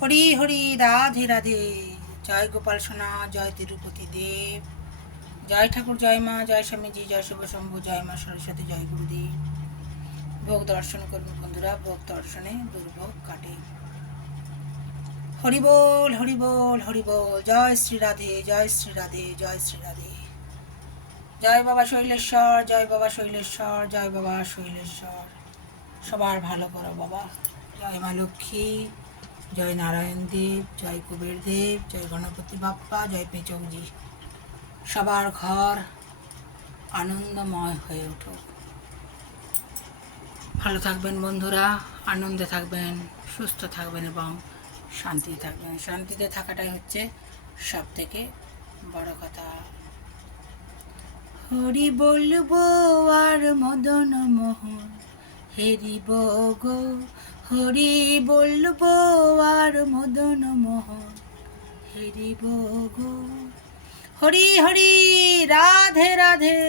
হরি হরি রাধে রাধে। জয় গোপাল সোনা, জয় তিরুপতি দেব, জয় ঠাকুর, জয় মা, জয় স্বামীজি, জয় শিব শম্ভু, জয় মা সরস্বতী, জয় গুরুদেব। ভোগ দর্শন করুন বন্ধুরা, ভোগ দর্শনে দুর্ভোগ কাটে। হরি বল হরি বল হরি বল। জয় শ্রী রাধে, জয় শ্রী রাধে, জয় শ্রী রাধে। জয় বাবা শৈলেশ্বর, জয় বাবা শৈলেশ্বর, জয় বাবা শৈলেশ্বর। সবার ভালো করো বাবা। জয় মা লক্ষ্মী, জয় নারায়ণ দেব, জয় কুবের দেব, জয় গণপতি বাপ্পা, জয় পেঁচকজি। সবার ঘর আনন্দময় হয়ে উঠুক। ভালো থাকবেন বন্ধুরা, আনন্দে থাকবেন, সুস্থ থাকবেন এবং শান্তিতে থাকবেন। শান্তিতে থাকাটাই হচ্ছে সব থেকে বড় কথা। হরি বলবো আর মদন মোহন হেরিব গো, হরি বলবো আর মদন মোহন হেরিব গো। হরি হরি রাধে রাধে।